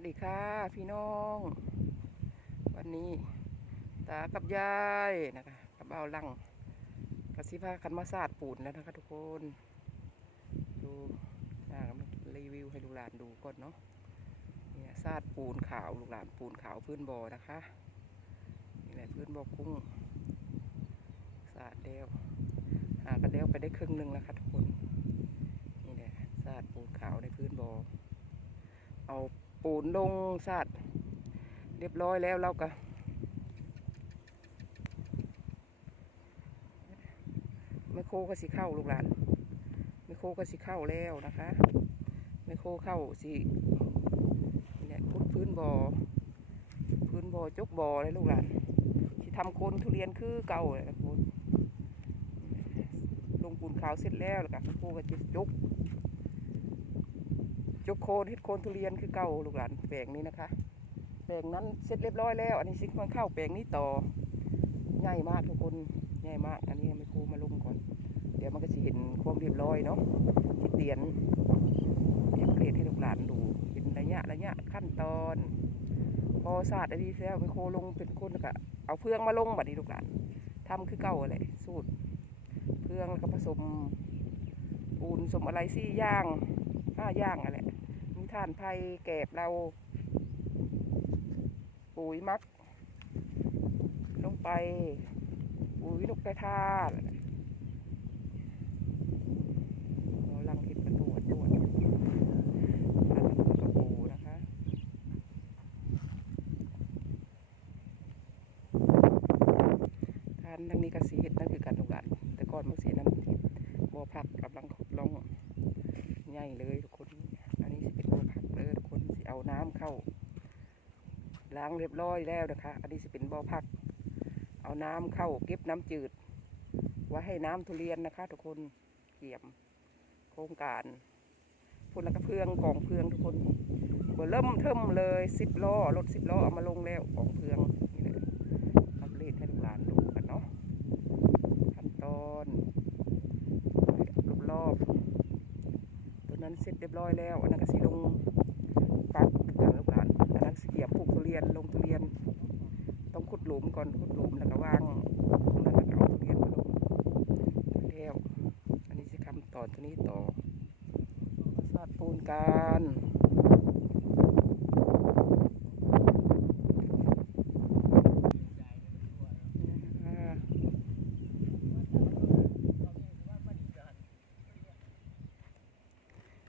วัสดีค่ะ พี่น้อง วันนี้ตากับยายนะคะกับเอาลังกระซิบากันมาสาดปูนแล้วนะคะทุกคน ดูตาก็มารีวิวให้ลูกหลานดูก่อนเนาะเนี่ยสาดปูนขาวลูกหลานปูนขาวพื้นบ่อนะคะนี่แหละพื้นบ่อกุ้งสาดเดวหากระเดวไปได้ครึ่งหนึ่งแล้วค่ะทุกคนนี่แหละสาดปูนขาวในพื้นบ่อเอา ปูนลงสาดเรียบร้อยแล้วเราก็ไมโคก็สิเข้าลูกหลานไมโคก็สิเข้าแล้วนะคะไมโคเข้าสิเนี่ยพุดพื้นบอ่อพื้นบ่อจกบ่อเลยลูกหลานที่ทำโคนทุเรียนคือเก่าเลยนะคุณลงปูนขาวเสร็จแล้วแล้วก็ไมโคก็จะจก จกโคนเฮ็ดโคนทุเรียนคือเก่าลูกหลานแปลงนี้นะคะ แปลงนั้นเสร็จเรียบร้อยแล้ว อันนี้สิกมันเข้าแปลงนี้ต่อง่ายมากทุกคนง่ายมาก อันนี้ไม่ครูมาลงก่อน เดี๋ยวมันก็จะเห็นความเรียบร้อยเนาะที่เตียนเอ็กเพลทให้ลูกหลานดูเป็นระยะระยะขั้นตอน พอศาสตร์อันนี้แล้วไมโครลงเป็นคนก็เอาเพื่องมาลงบัดนี้ลูกหลานทำคือเก่าอะไรสูตรเพื่องแล้วก็ผสมปูนสมอะไรสี่ย่างห้าย่างอะไร ถ่านไทยแกบเรา ปุ๋ยมัก ลงไป ปุ๋ยนกกระทาเราลังเห็ดประตูประตูลังเห็ดกระปูนะคะทานทางนี้ก็สีเห็ดนั่นคือการตกหลานแต่ก่อนมันสีน้ำทิพย์บัวผักกำลังขุดลงใหญ่เลยทุกคน อันนี้สิเป็นบัวผักเลยทุกคนสิเอาน้ำเข้า ล้างเรียบร้อยแล้วนะคะ อันนี้สิเป็นบ่อพัก เอาน้ำเข้าเก็บน้ำจืด ไว้ให้น้ำทุเรียนนะคะ ทุกคนเกี่ยม โครงการพุ่นล้วก็เพื่องกองเพื่องทุกคนเบอร์เริ่มเทิมเลยสิบล้อรถสิบล้อเอามาลงแล้วกองเพื่องนี่เลยอัปเดตให้ลูกหลานดูกันเนาะขั้นตอนรอบๆตัวนั้นเสร็จเรียบร้อยแล้วอันนั้นก็สีลง ปักกันลูกหลานอันนั้นเสียบปลูกทุเรียนลงทุเรียน ต้องขุดหลุม ก่อนขุดหลุมแล้วก็วางตรงนั้นแล้วก็เอาทุเรียนมาลงแล้วอันนี้จะทำต่อตัวนี้ต่อสาดปูนกัน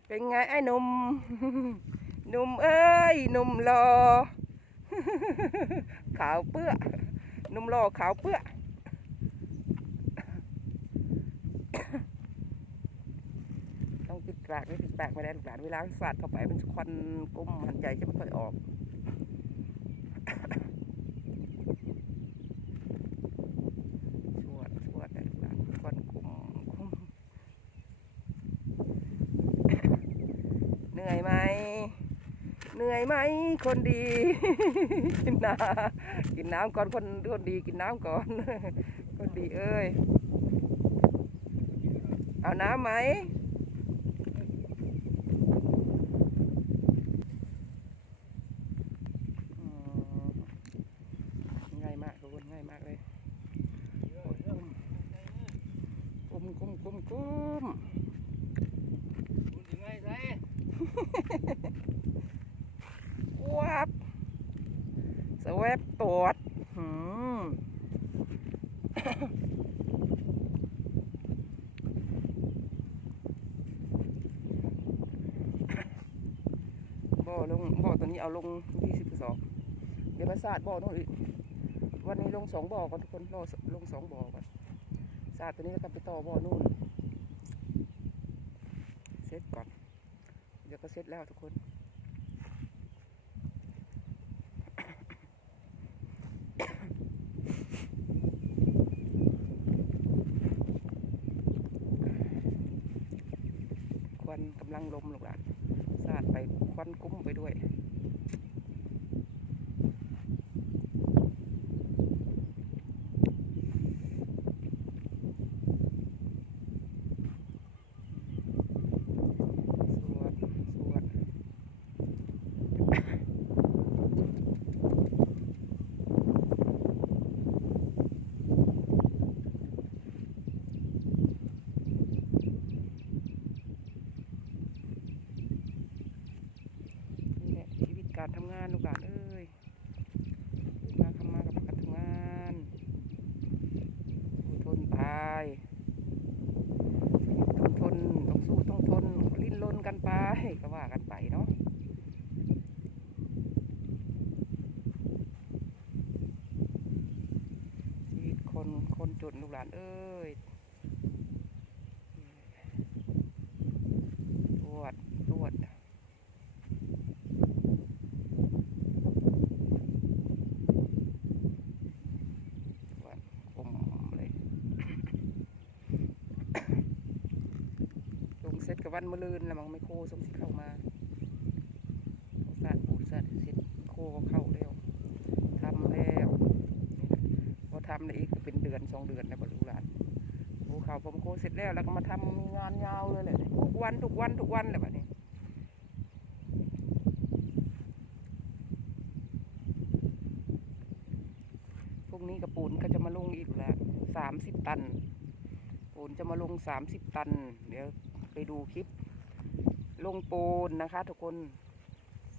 เป็นไงไอ้หนุ่มหนุ่มเอ้ยหนุ่มรอขาวเปื้อ นุ่มโลขาวเปื้อต้องปิดปากไม่ปิดปากไม่ได้หลานเวลาสาดเข้าไปมันควันกุ้มหันใจจะไม่ค่อยออก ชวดชวดนะลูกหลานควันกุ้มกุ้ม เหนื่อยไหม เหนื่อยไหมคนดี กินน้ำกินน้ำก่อนคนคนดีกินน้ำก่อน คนดีเอ้ย เอาน้ำไหมอืมง่ายมากทุกคนง่ายมากเลยโอ้ยกุ้มกุ้มกุ้มกุ้ม คุณถึงไงใส่ วับสว บตรวจบ่อลงบ่อตัวนี้เอาลงยี่สิบสองเดี๋ยวมาสาดบ่อโน่นอีกวันนี้ลงสองบ่อก่อนทุกคนลงสองบ่อก่อนสาดตัวนี้แล้วก็ไปต่อบ่อนู่นเสร็จก่อน เดี๋ยวก็เสร็จแล้วทุกคน ควันกำลังลมหรอกล่ะสาดไปควันกุ้มไปด้วย สวด สวดำงานลูกหลานเอ้ยมาคำมากับกันทำงานสู้ทนไปต้องทนต้องสู้ต้องทนลิ้นลน กันไปก็ว่ากันไปเนาะชีวิตคนคนจนลูกหลานเอ้ยตรวจตรวจ ว่าผมเลย ลงเสร็จ กับวันมะรืนล้วมังไม่โคสมสิเข้ามาสาดปูนสาดเสร็จโคก็เข้าแล้วทำแล้วพอทำเลยอีกเป็นเดือนสองเดือนแล้วบรรลุหลานภูเขาผมโคเสร็จแล้วแล้วก็มาทำมีงานยาวเลยเลยทุกวันทุกวันทุกวันเลยแบบนี้พรุ่งนี้กับปูนก็จะมาลงอีกแล้วสามสิบตันปูนจะมาลงสามสิบตัน เดี๋ยว ดูคลิป ลงปูนนะคะ ทุกคน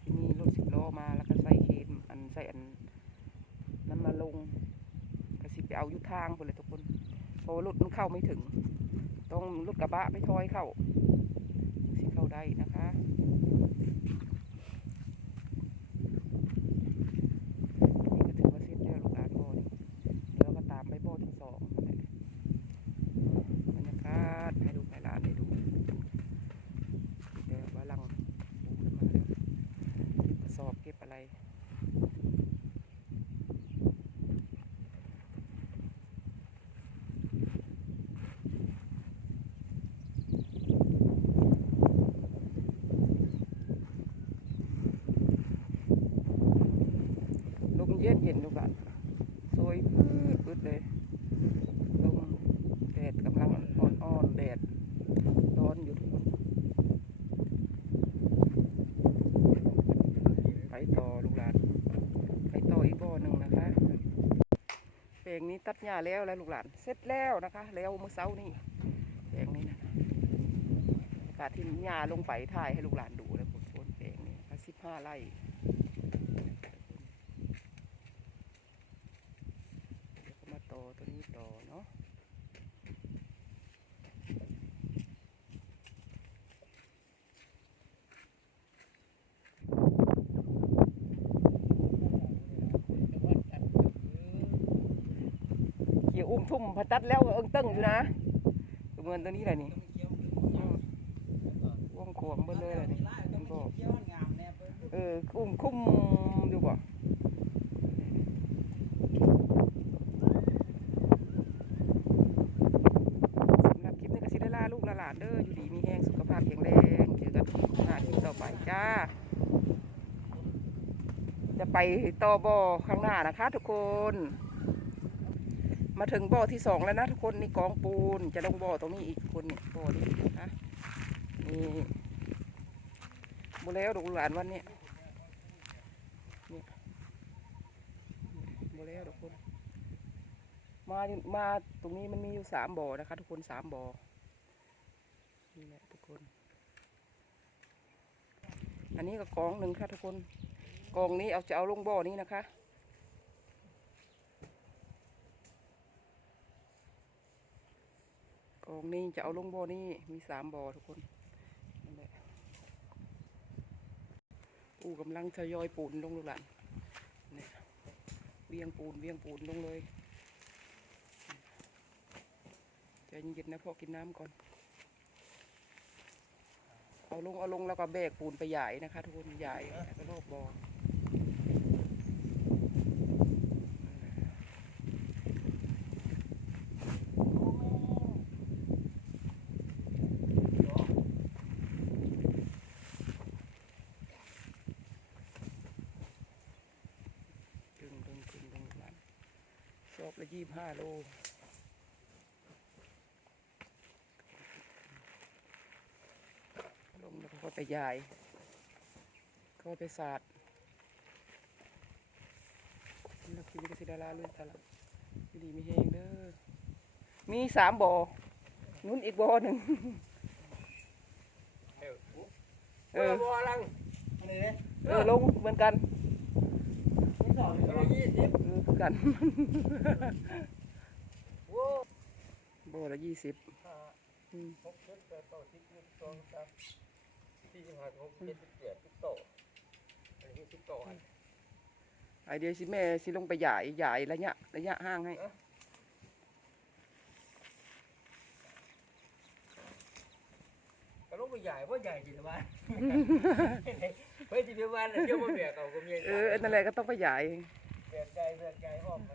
ที่มีรถสิบล้อมาแล้วก็ใส่เคนอันใส่อันนั้นมาลงก็สิไปเอายุทางไปเลยทุกคนเพราะรถมันเข้าไม่ถึง ต้องรถกระบะไม่ทอยเข้าสิเข้าได้นะคะ นี่ก็ถือว่าเสร็จแล้วลูกหลานบ่อนี่เดี๋ยวก็ตามไปบ่อที่สองนั่นแหละบรรยากาศให้ดูให้หลานได้ดูเดี๋ยวว่าลังปูขึ้นมาแล้วเก็บกระสอบเก็บอะไรลมเย็นเย็นลูกหลานสวยพืดพืดเลยลมแดดกำลังอ่อนๆแดดร้อนอยู่ทุกคน ไปต่อลูกหลาน ไปต่ออีกบ่อหนึ่งนะคะแป ลงนี้ตัดหญ้าแล้วแล้วลูกหลาน เสร็จแล้วนะคะ แล้วเมื่อเช้านี่แปลงนี้นะอากาที่หญ้าลงไปถ่ายให้ลูกหลานดูแล้วผลผลแปลงนี้นะคะสิบห้าไร่เดี๋ยวก็มาต่อตัวนี้ต่อเนาะ เกี่ยวอุ้ มทุ่มพัดตัดแล้วเอิงตึ้งอยู่นะตัวเงินตัวนี้แหละนี่ว่องขวงเบนเลยแหละนี่บอกเอออุ้มคุ้มดูบ่สำหรับคลิปนี้ก็สิได้ลาลูกหลานเด้ออยู่ดีมีแห้งสุขภาพแข็งแรงเจอกันคลิปหน้าคลิปต่อไปจ้า จะไปต่อบอข้างหน้านะคะทุกคน มาถึงบ่อที่สองแล้วนะทุกคนนี่กองปูน จะลงบ่อตรงนี้อีกคนนี่บ่อนี้นะนี่บุแล้วดูหลานวันนี้นี่บุแล้วทุกคนมามาตรงนี้มันมีอยู่สามบ่อนะคะ ทุกคนสามบ่อนี่แหละทุกคน อันนี้ก็กองหนึ่งค่ะทุกคนกองนี้เอาจะเอาลงบ่อนี้นะคะ องนี้จะเอาลงบ่อนี่มีสามบ่อทุกคนนั่นแหละปูกำลังทยอยปูนลงลูกหลานเนี่ยเวียงปูนเวียงปูนลงเลยใจเย็นๆนะพ่อกินน้ำก่อน เอาลงเอาลงแล้วก็แบกปูนไปใหญ่นะคะทุกคนใหญ่แล้วก็โลกบ่อดึงดึงดึงดึงลูกหลานชอบละ ยี่ห้าโลลงแล้วก็ไปยายก็ไปสาดนักคิดก็สิดาราลุยตลาดอยู่ดีมีแหงเด้อมีสามบ่อนุ่นอีกบ่อหนึ่งเออบัวลังอันนี้เนี่ยเออลงเหมือนกันยี่สิบเออคือ กันโว้โบละยี่สิบห้าอืมหกเจ็ดแปดเก้าสิบสิบสองสามสี่สิบห้าหกเจ็ดสิบแปดสิบโตอันนี้สิบโตอันไอเดียสิแม่สิลงไปใหญ่ใหญ่ระยะระยะห่างให้ก็ลงไปใหญ่เพราะใหญ่จริงๆว่าเฮ้ยที่เพื่อนเดี๋ยวมาแบกเอาก็มีเออนั่นแหละก็ต้องไปใหญ่ แบกใหญ่แบกใหญ่อ้อมไป